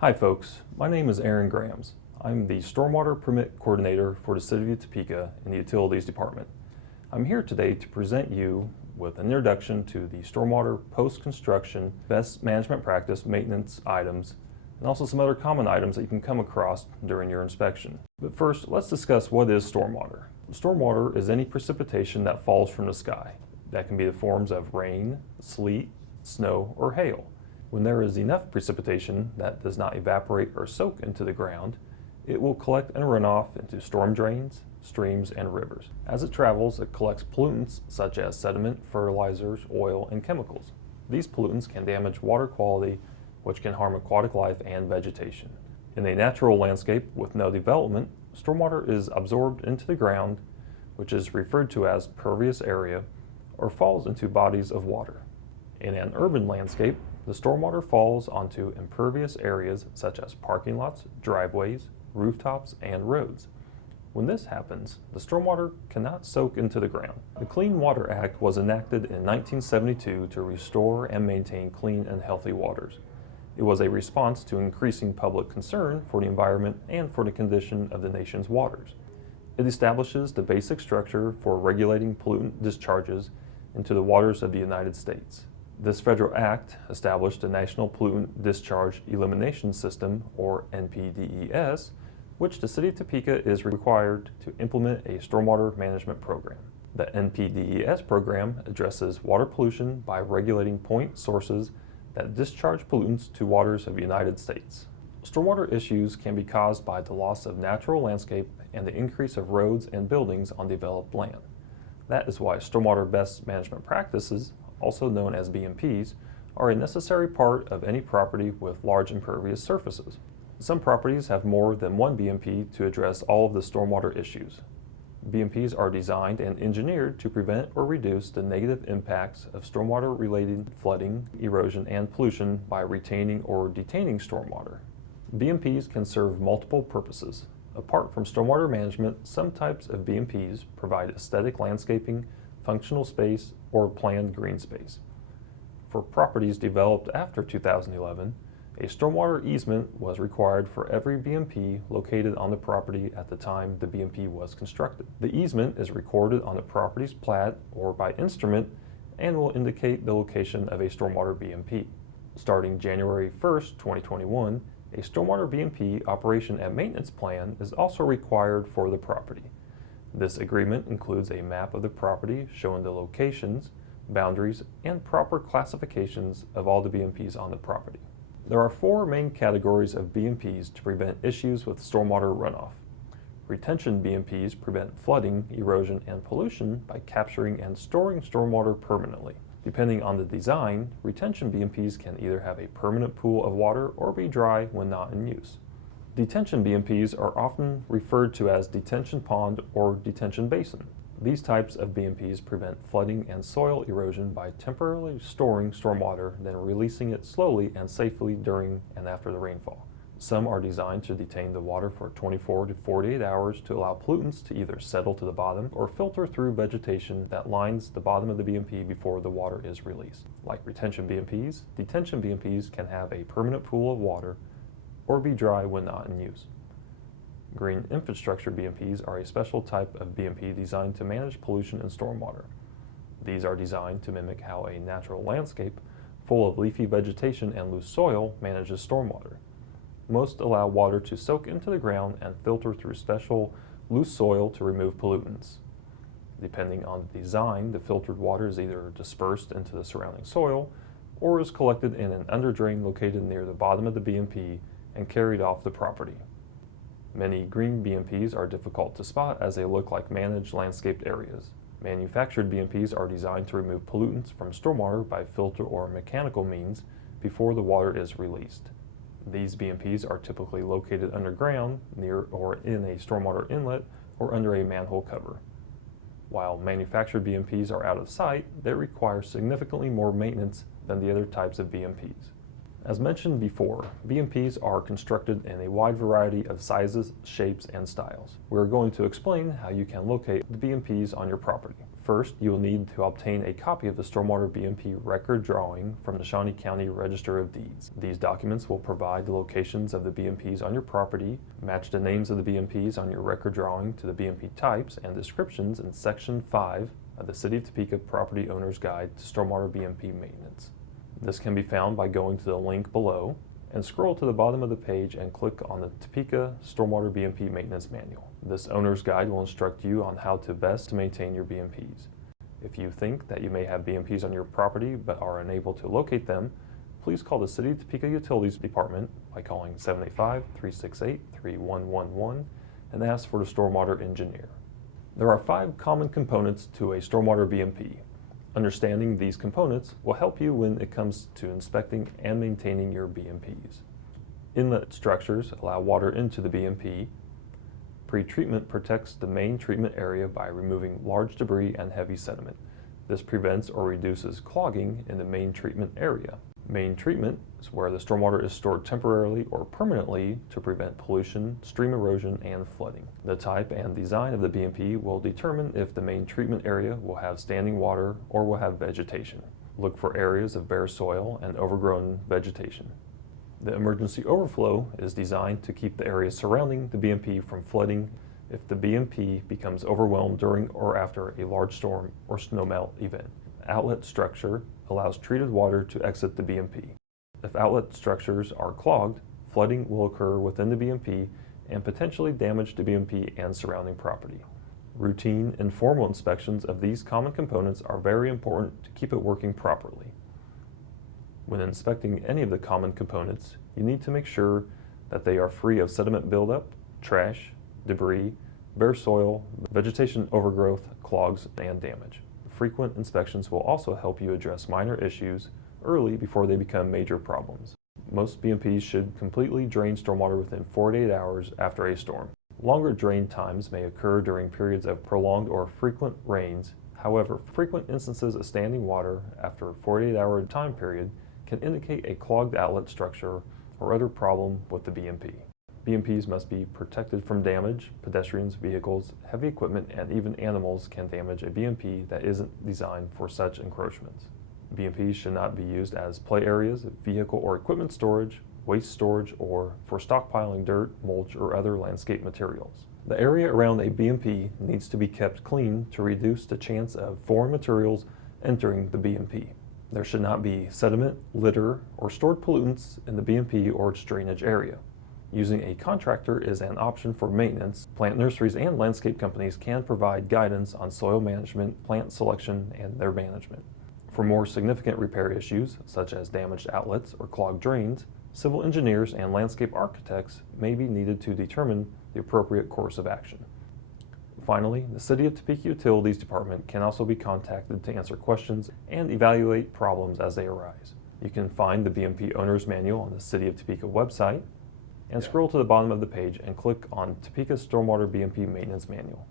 Hi folks, my name is Aaron Grams. I'm the Stormwater Permit Coordinator for the City of Topeka in the Utilities Department. I'm here today to present you with an introduction to the stormwater post-construction best management practice maintenance items and also some other common items that you can come across during your inspection. But first, let's discuss what is stormwater. Stormwater is any precipitation that falls from the sky. That can be the forms of rain, sleet, snow, or hail. When there is enough precipitation that does not evaporate or soak into the ground, it will collect and run off into storm drains, streams, and rivers. As it travels, it collects pollutants such as sediment, fertilizers, oil, and chemicals. These pollutants can damage water quality, which can harm aquatic life and vegetation. In a natural landscape with no development, stormwater is absorbed into the ground, which is referred to as pervious area, or falls into bodies of water. In an urban landscape, the stormwater falls onto impervious areas such as parking lots, driveways, rooftops, and roads. When this happens, the stormwater cannot soak into the ground. The Clean Water Act was enacted in 1972 to restore and maintain clean and healthy waters. It was a response to increasing public concern for the environment and for the condition of the nation's waters. It establishes the basic structure for regulating pollutant discharges into the waters of the United States. This federal act established the National Pollutant Discharge Elimination System, or NPDES, which the City of Topeka is required to implement a stormwater management program. The NPDES program addresses water pollution by regulating point sources that discharge pollutants to waters of the United States. Stormwater issues can be caused by the loss of natural landscape and the increase of roads and buildings on developed land. That is why stormwater best management practices, also known as BMPs, are a necessary part of any property with large impervious surfaces. Some properties have more than one BMP to address all of the stormwater issues. BMPs are designed and engineered to prevent or reduce the negative impacts of stormwater-related flooding, erosion, and pollution by retaining or detaining stormwater. BMPs can serve multiple purposes. Apart from stormwater management, some types of BMPs provide aesthetic landscaping, functional space, or planned green space. For properties developed after 2011, a stormwater easement was required for every BMP located on the property at the time the BMP was constructed. The easement is recorded on the property's plat or by instrument and will indicate the location of a stormwater BMP. Starting January 1st, 2021, a stormwater BMP operation and maintenance plan is also required for the property. This agreement includes a map of the property showing the locations, boundaries, and proper classifications of all the BMPs on the property. There are four main categories of BMPs to prevent issues with stormwater runoff. Retention BMPs prevent flooding, erosion, and pollution by capturing and storing stormwater permanently. Depending on the design, retention BMPs can either have a permanent pool of water or be dry when not in use. Detention BMPs are often referred to as detention pond or detention basin. These types of BMPs prevent flooding and soil erosion by temporarily storing stormwater, then releasing it slowly and safely during and after the rainfall. Some are designed to detain the water for 24 to 48 hours to allow pollutants to either settle to the bottom or filter through vegetation that lines the bottom of the BMP before the water is released. Like retention BMPs, detention BMPs can have a permanent pool of water or be dry when not in use. Green infrastructure BMPs are a special type of BMP designed to manage pollution and stormwater. These are designed to mimic how a natural landscape full of leafy vegetation and loose soil manages stormwater. Most allow water to soak into the ground and filter through special loose soil to remove pollutants. Depending on the design, the filtered water is either dispersed into the surrounding soil or is collected in an underdrain located near the bottom of the BMP and carried off the property. Many green BMPs are difficult to spot as they look like managed landscaped areas. Manufactured BMPs are designed to remove pollutants from stormwater by filter or mechanical means before the water is released. These BMPs are typically located underground, near or in a stormwater inlet, or under a manhole cover. While manufactured BMPs are out of sight, they require significantly more maintenance than the other types of BMPs. As mentioned before, BMPs are constructed in a wide variety of sizes, shapes, and styles. We're going to explain how you can locate the BMPs on your property. First, you will need to obtain a copy of the Stormwater BMP record drawing from the Shawnee County Register of Deeds. These documents will provide the locations of the BMPs on your property, match the names of the BMPs on your record drawing to the BMP types and descriptions in Section 5 of the City of Topeka Property Owner's Guide to Stormwater BMP Maintenance. This can be found by going to the link below and scroll to the bottom of the page and click on the Topeka Stormwater BMP Maintenance Manual. This owner's guide will instruct you on how to best maintain your BMPs. If you think that you may have BMPs on your property but are unable to locate them, please call the City of Topeka Utilities Department by calling 785-368-3111 and ask for the stormwater engineer. There are 5 common components to a stormwater BMP. Understanding these components will help you when it comes to inspecting and maintaining your BMPs. Inlet structures allow water into the BMP. Pre-treatment protects the main treatment area by removing large debris and heavy sediment. This prevents or reduces clogging in the main treatment area. Main treatment is where the stormwater is stored temporarily or permanently to prevent pollution, stream erosion, and flooding. The type and design of the BMP will determine if the main treatment area will have standing water or will have vegetation. Look for areas of bare soil and overgrown vegetation. The emergency overflow is designed to keep the area surrounding the BMP from flooding if the BMP becomes overwhelmed during or after a large storm or snowmelt event. Outlet structure allows treated water to exit the BMP. If outlet structures are clogged, flooding will occur within the BMP and potentially damage the BMP and surrounding property. Routine and formal inspections of these common components are very important to keep it working properly. When inspecting any of the common components, you need to make sure that they are free of sediment buildup, trash, debris, bare soil, vegetation overgrowth, clogs, and damage. Frequent inspections will also help you address minor issues early before they become major problems. Most BMPs should completely drain stormwater within 48 hours after a storm. Longer drain times may occur during periods of prolonged or frequent rains. However, frequent instances of standing water after a 48-hour time period can indicate a clogged outlet structure or other problem with the BMP. BMPs must be protected from damage. Pedestrians, vehicles, heavy equipment, and even animals can damage a BMP that isn't designed for such encroachments. BMPs should not be used as play areas, vehicle or equipment storage, waste storage, or for stockpiling dirt, mulch, or other landscape materials. The area around a BMP needs to be kept clean to reduce the chance of foreign materials entering the BMP. There should not be sediment, litter, or stored pollutants in the BMP or its drainage area. Using a contractor is an option for maintenance. Plant nurseries and landscape companies can provide guidance on soil management, plant selection, and their management. For more significant repair issues, such as damaged outlets or clogged drains, civil engineers and landscape architects may be needed to determine the appropriate course of action. Finally, the City of Topeka Utilities Department can also be contacted to answer questions and evaluate problems as they arise. You can find the BMP Owner's Manual on the City of Topeka website and scroll to the bottom of the page and click on Topeka Stormwater BMP Maintenance Manual.